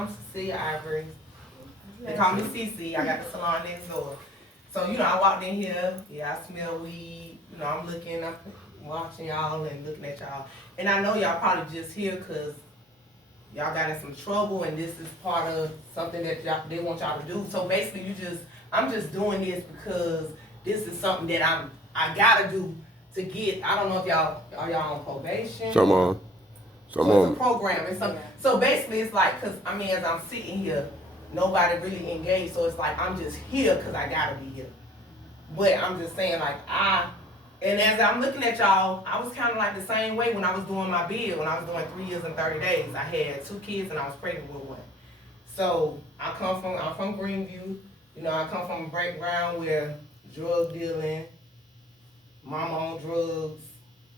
I'm Cecilia Ivery. They call me Cece. I got the salon next door. So, I walked in here. Yeah, I smell weed. I'm looking, I'm watching y'all and looking at y'all. And I know y'all probably just here because y'all got in some trouble and this is part of something that they want y'all to do. So basically I'm just doing this because this is something that I gotta do to get, I don't know if y'all on probation. Some on. So it's a program and something. So basically it's like, cause as I'm sitting here, nobody really engaged. So it's like, I'm just here cause I gotta be here. But I'm just saying and as I'm looking at y'all, I was kind of like the same way when I was doing my bid, when I was doing 3 years and 30 days. I had 2 kids and I was pregnant with one. So I'm from Greenview. I come from a background where drug dealing, mama on drugs,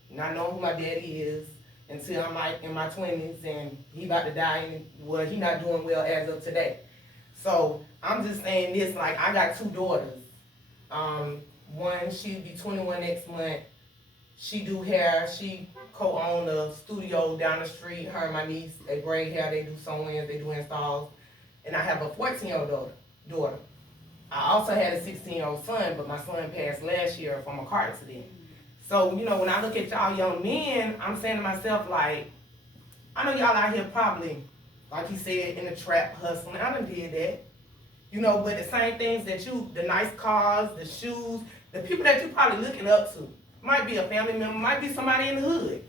not knowing who my daddy is until I'm like in my 20s and he about to die and he not doing well as of today. So I'm just saying this, like I got 2 daughters. One, she'll be 21 next month. She do hair. She co-own a studio down the street. Her and my niece, they braid hair. They do sew-ins. They do installs. And I have a 14-year-old daughter. I also had a 16-year-old son, but my son passed last year from a car accident. So, when I look at y'all young men, I'm saying to myself, like, I know y'all out here probably, like he said, in the trap hustling. I done did that. But the same things that the nice cars, the shoes, the people that you probably looking up to, might be a family member, might be somebody in the hood.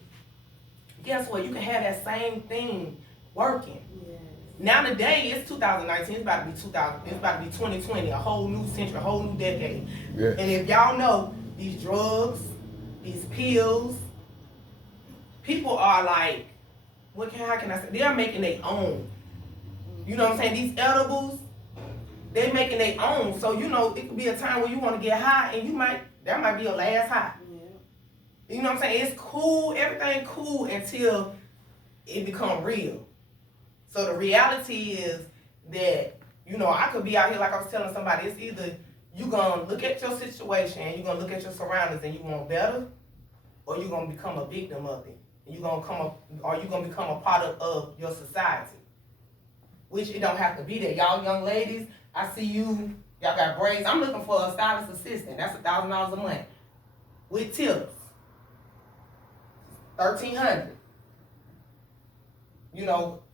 Guess what? You can have that same thing working. Yes. Now today, it's 2019, it's about to be 2020, a whole new century, a whole new decade. Yes. And if y'all know, these drugs, these pills, people are like, how can I say? They're making their own. You know what I'm saying? These edibles, they're making their own. So, it could be a time where you want to get high and that might be your last high. Yeah. You know what I'm saying? It's cool, everything cool until it become real. So the reality is that, I could be out here like I was telling somebody, it's either you gonna look at your situation and you're gonna look at your surroundings and you want better, or you're gonna become a victim of it. You're gonna become a part of your society. Which it don't have to be that. Y'all young ladies, I see y'all got braids. I'm looking for a stylist assistant. That's $1,000 a month. With tips. $1,300.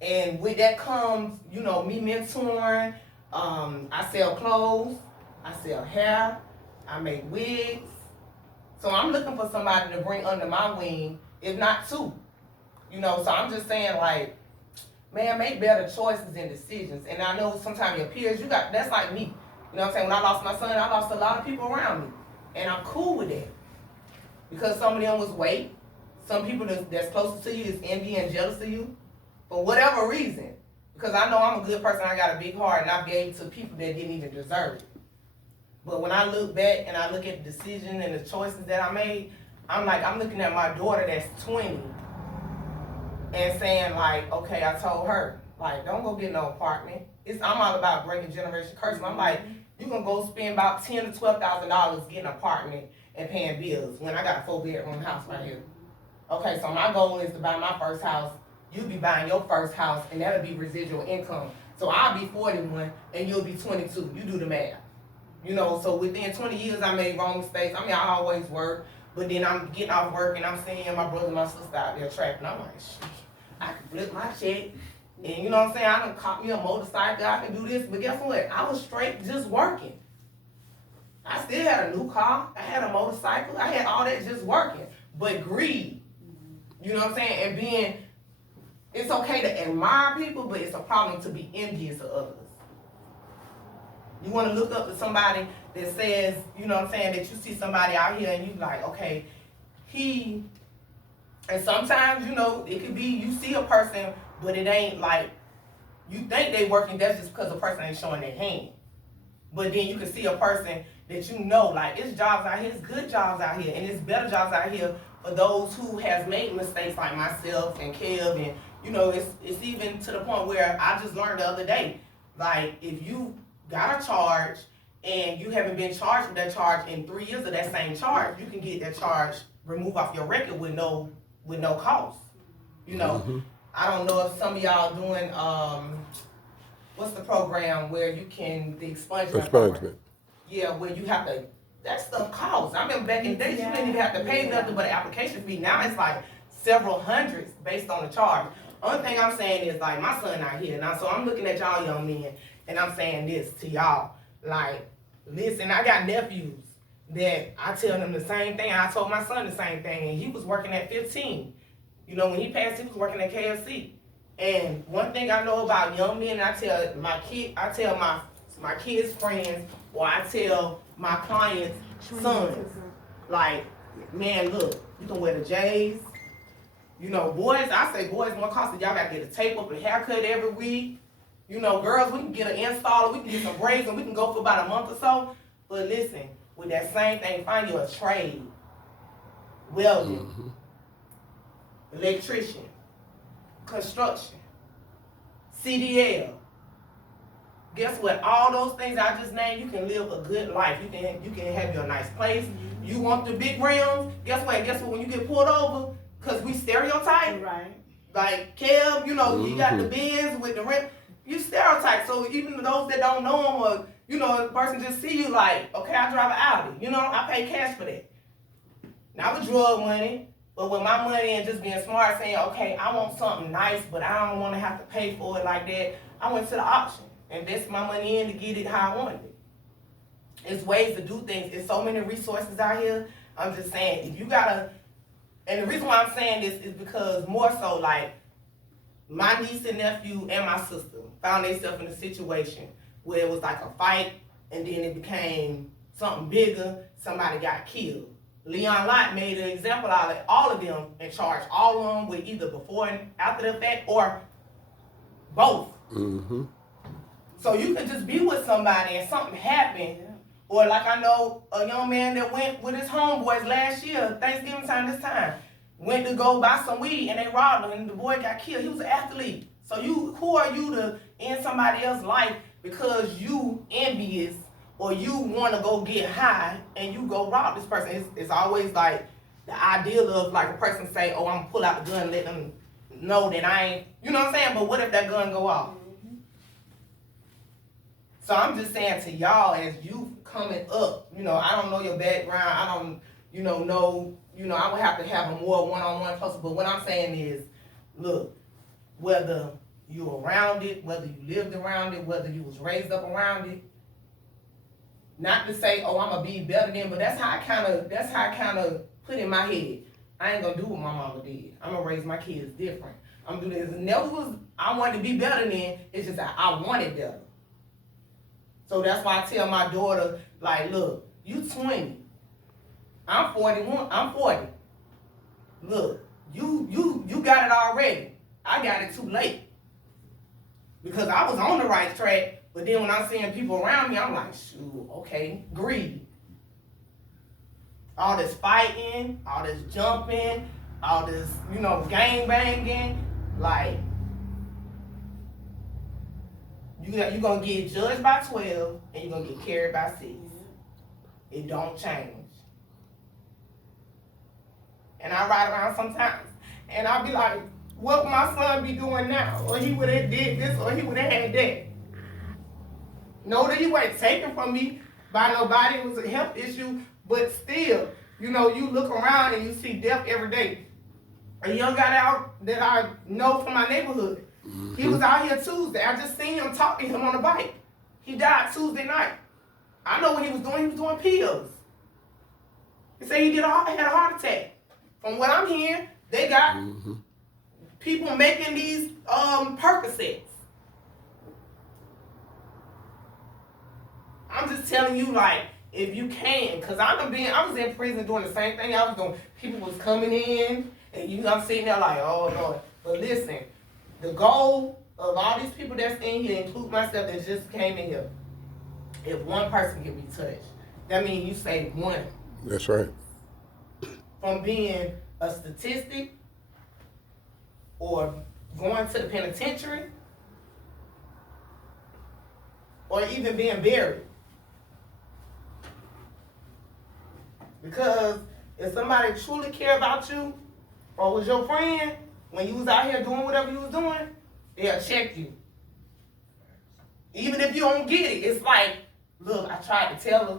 And with that comes, me mentoring. I sell clothes. I sell hair. I make wigs. So I'm looking for somebody to bring under my wing, if not 2. So I'm just saying, like, man, make better choices and decisions. And I know sometimes your peers, that's like me. You know what I'm saying? When I lost my son, I lost a lot of people around me. And I'm cool with that. Because some of them was weight. Some people that's closer to you is envy and jealous of you. For whatever reason. Because I know I'm a good person, I got a big heart, and I gave to people that didn't even deserve it. But when I look back and I look at the decision and the choices that I made, I'm looking at my daughter that's 20 and saying, like, okay, I told her, like, don't go get no apartment. I'm all about breaking generation curses. I'm like, you're going to go spend about $10,000 to $12,000 getting an apartment and paying bills when I got a 4-bedroom house right here. Okay, so my goal is to buy my first house. You'll be buying your first house, and that'll be residual income. So I'll be 41, and you'll be 22. You do the math. So within 20 years, I made wrong mistakes. I always work, but then I'm getting off work, and I'm seeing my brother and my sister out there trapping. I'm like, shit, I can flip my check. And you know what I'm saying? I done caught me a motorcycle. I can do this. But guess what? I was straight just working. I still had a new car. I had a motorcycle. I had all that just working. But greed. You know what I'm saying? And it's okay to admire people, but it's a problem to be envious of others. You want to look up to somebody that says, you know what I'm saying, that you see somebody out here and you like, okay, and sometimes, it could be you see a person, but it ain't like, you think they working, that's just because the person ain't showing their hand. But then you can see a person that like, it's jobs out here, it's good jobs out here, and it's better jobs out here for those who has made mistakes like myself and Kev, and it's even to the point where I just learned the other day, like, if you got a charge and you haven't been charged with that charge in 3 years of that same charge, you can get that charge removed off your record with no cost. Mm-hmm. I don't know if some of y'all doing what's the program where you can, the expungement. Expungement. Yeah, where you have to, that stuff costs. I remember back in the day, you didn't even have to pay nothing but an application fee. Now it's like several hundreds based on the charge. Only thing I'm saying is, like, my son out here now, so I'm looking at y'all young men, and I'm saying this to y'all. Like, listen, I got nephews that I tell them the same thing. I told my son the same thing, and he was working at 15. You know, when he passed, he was working at KFC. And one thing I know about young men, I tell my kids' friends, or I tell my clients' sons, like, man, look, you can wear the J's. You know, boys, I say boys more costly. Y'all gotta get a tape up, a haircut every week. You know, girls, we can get an installer, we can get some braids, and we can go for about a month or so. But listen, with that same thing, find you a trade. Welding, electrician, construction, CDL. Guess what? All those things I just named, you can live a good life. You can have your nice place. You want the big rims? Guess what? When you get pulled over, because we stereotype. Right. Like Kev, you know, he got the Benz with the rim. You stereotype. So even those that don't know him, or, you know, the person just see you like, okay, I drive an Audi. You know, I pay cash for that. Not with drug money, but with my money and just being smart, saying, okay, I want something nice, but I don't want to have to pay for it like that. I went to the auction, invest my money in to get it how I wanted it. It's ways to do things. There's so many resources out here. I'm just saying, if you gotta, and the reason why I'm saying this is because more so, like, my niece and nephew and my sister found themselves in a situation where it was like a fight, and then it became something bigger. Somebody got killed. Leon Lott made an example out of all of them and charged all of them with either before and after the fact or both. Mm-hmm. So you could just be with somebody and something happened. Or like I know a young man that went with his homeboys last year, Thanksgiving time this time, went to go buy some weed and they robbed him and the boy got killed. He was an athlete. So who are you to end somebody else's life because you envious or you want to go get high and you go rob this person? It's always like the ideal of like a person say, oh, I'm going to pull out the gun and let them know that I ain't, you know what I'm saying? But what if that gun go off? So I'm just saying to y'all as you coming up, you know, I don't know your background. I don't, know, I would have to have a more one-on-one closer. But what I'm saying is, look, whether you're around it, whether you lived around it, whether you was raised up around it, not to say, oh, I'm going to be better than, but that's how I kind of put in my head. I ain't going to do what my mama did. I'm going to raise my kids different. I'm going to do this. It never was, I wanted to be better than, it's just that I wanted better. So that's why I tell my daughter, like, look, you 20. I'm 41. I'm 40. Look, you got it already. I got it too late. Because I was on the right track, but then when I'm seeing people around me, I'm like, shoot, okay, greed. All this fighting, all this jumping, all this, gang banging, like, you're going to get judged by 12 and you're going to get carried by 6. It don't change. And I ride around sometimes and I'll be like, what would my son be doing now? Or he would have did this or he would have had that. No, that he wasn't taken from me by nobody. It was a health issue. But still, you look around and you see death every day. A young guy out that I know from my neighborhood, he was out here Tuesday. I just seen him, talk to him on a bike. He died Tuesday night. I know what he was doing. He was doing pills. He said he had a heart attack. From what I'm hearing, they got people making these Percocets. I'm just telling you, like, if you can, because I was in prison doing the same thing I was doing. People was coming in, and I'm sitting there like, oh, Lord. But listen, the goal of all these people that's in here, include myself that just came in here, if one person can be touched, that means you save one. That's right. From being a statistic or going to the penitentiary or even being buried. Because if somebody truly care about you or was your friend, when you was out here doing whatever you was doing, they'll check you. Even if you don't get it, it's like, look, I tried to tell her.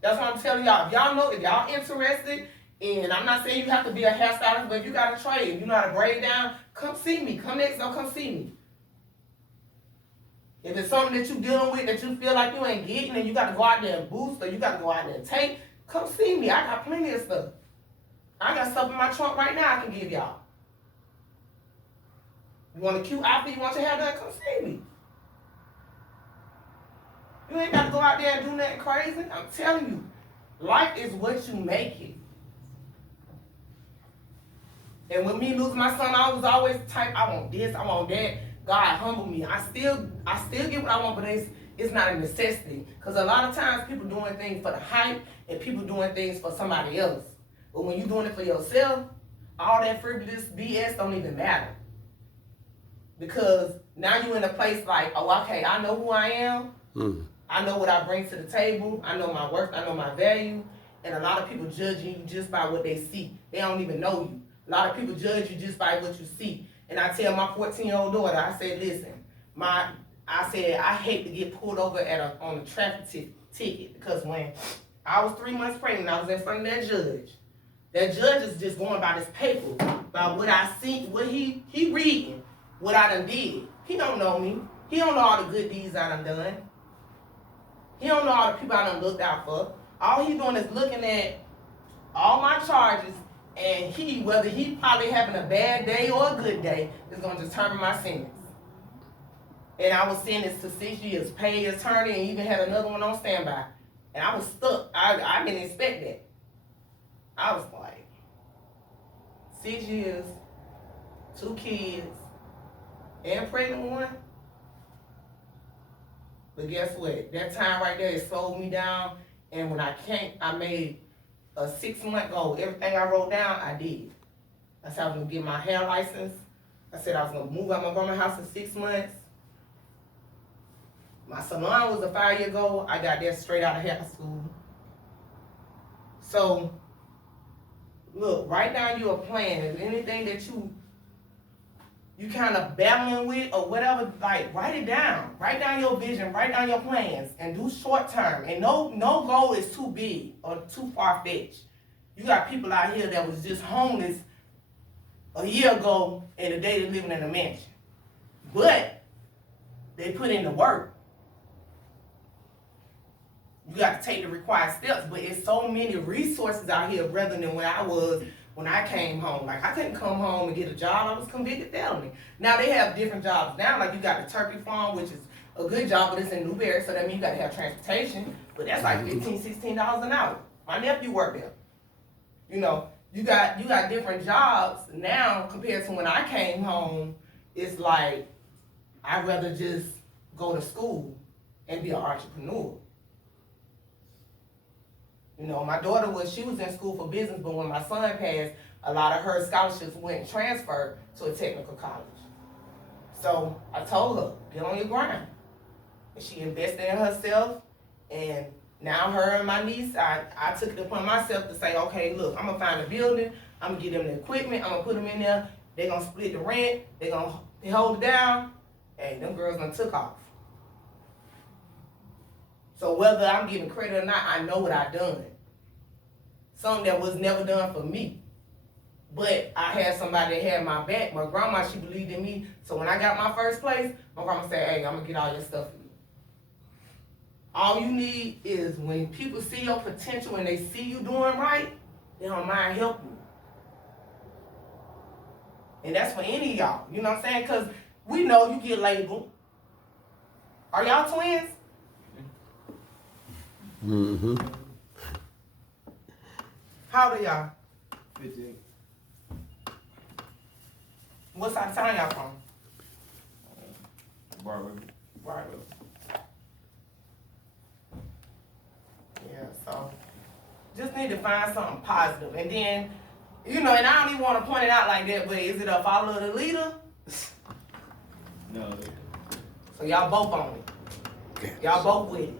That's what I'm telling y'all. If y'all know, if y'all interested, and I'm not saying you have to be a hairstylist, but if you got a trade, if you know how to braid down, come see me. Come next door, come see me. If it's something that you're dealing with that you feel like you ain't getting and you got to go out there and boost or you got to go out there and take, come see me. I got plenty of stuff. I got stuff in my trunk right now I can give y'all. You want a cute outfit, you want your hair done, come see me. You ain't got to go out there and do nothing crazy. I'm telling you, life is what you make it. And with me losing my son, I was always the type, I want this, I want that. God humbled me. I still get what I want, but it's not a necessity. Because a lot of times people doing things for the hype and people doing things for somebody else. But when you're doing it for yourself, all that frivolous BS don't even matter. Because now you're in a place like, oh, okay, I know who I am. I know what I bring to the table. I know my worth. I know my value. And a lot of people judge you just by what they see. They don't even know you. A lot of people judge you just by what you see. And I tell my 14-year-old daughter, I said, listen, I hate to get pulled over on a traffic ticket because when I was 3 months pregnant, I was in front of that judge. That judge is just going by this paper, by what I see, what he reading, what I done did. He don't know me. He don't know all the good deeds I done done. He don't know all the people I done looked out for. All he doing is looking at all my charges, and whether he probably having a bad day or a good day, is going to determine my sentence. And I was sentenced to 6 years, paid attorney, and even had another one on standby. And I was stuck. I didn't expect that. I was like, 6 years, 2 kids, and pregnant one. But guess what? That time right there, it slowed me down. And when I made a 6-month goal. Everything I wrote down, I did. I said I was going to get my hair license. I said I was going to move out my grandma's house in 6 months. My salon was a 5-year goal. I got that straight out of hair school. So, look, write down your plan. If anything that you kind of battling with or whatever, like, write it down. Write down your vision. Write down your plans. And do short term. And no goal is too big or too far-fetched. You got people out here that was just homeless a year ago and today they're living in a mansion. But they put in the work. You got to take the required steps. But it's so many resources out here rather than when I came home. Like, I couldn't come home and get a job. I was convicted felony. Now, they have different jobs now. Like, you got the turkey farm, which is a good job, but it's in Newberry, so that means you got to have transportation. But that's like $15, $16 an hour. My nephew worked there. You know, you got different jobs now compared to when I came home. It's like, I'd rather just go to school and be an entrepreneur. You know, my daughter she was in school for business, but when my son passed, a lot of her scholarships went transferred to a technical college. So I told her, get on your grind. And she invested in herself, and now her and my niece, I took it upon myself to say, okay, look, I'm gonna find a building, I'm gonna get them the equipment, I'm gonna put them in there, they're gonna split the rent, they're gonna hold it down, and them girls done took off. So whether I'm giving credit or not, I know what I done. Something that was never done for me. But I had somebody that had my back. My grandma, she believed in me. So when I got my first place, my grandma said, hey, I'm going to get all your stuff for you. All you need is when people see your potential and they see you doing right, they don't mind helping you. And that's for any of y'all. You know what I'm saying? Because we know you get labeled. Are y'all twins? Mm-hmm. How old are y'all? 58. What side of town y'all from? Barlow. Yeah, so just need to find something positive. And then, you know, and I don't even want to point it out like that, but is it a follow the leader? No. So y'all both on it. Y'all both with it.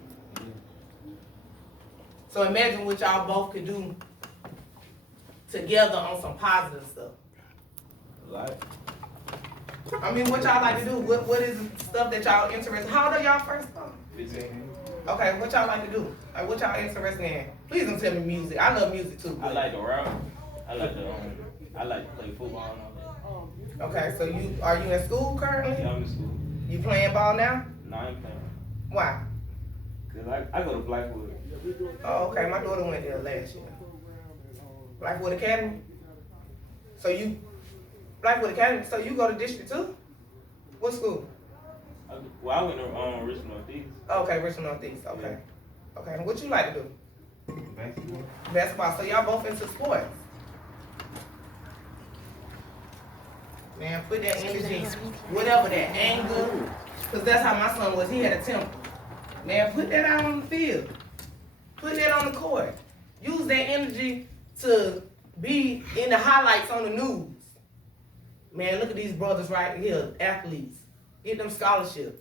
So imagine what y'all both could do together on some positive stuff. Life. I mean, what y'all like to do? What is stuff that y'all interested? How old are y'all first? 15. Okay, what y'all like to do? Like, what y'all interested in? Please don't tell me music. I love music too. I like to rap. I like to play football and all Okay, so are you in school that. currently? Yeah, I'm in school. You playing ball now? No, I ain't playing. Why? Cause I go to Blackwood. Oh, okay. My daughter went there last year. Blackwood Academy. So you Blackwood Academy. So you go to District 2? What school? I went to Richmond Northeast. Okay, Richmond Northeast. Okay. Okay. And what you like to do? Basketball. Basketball. So y'all both into sports. Man, put that energy, whatever that anger, because that's how my son was. He had a temper. Man, put that out on the field. Put that on the court. Use that energy to be in the highlights on the news. Man, look at these brothers right here, athletes. Get them scholarships.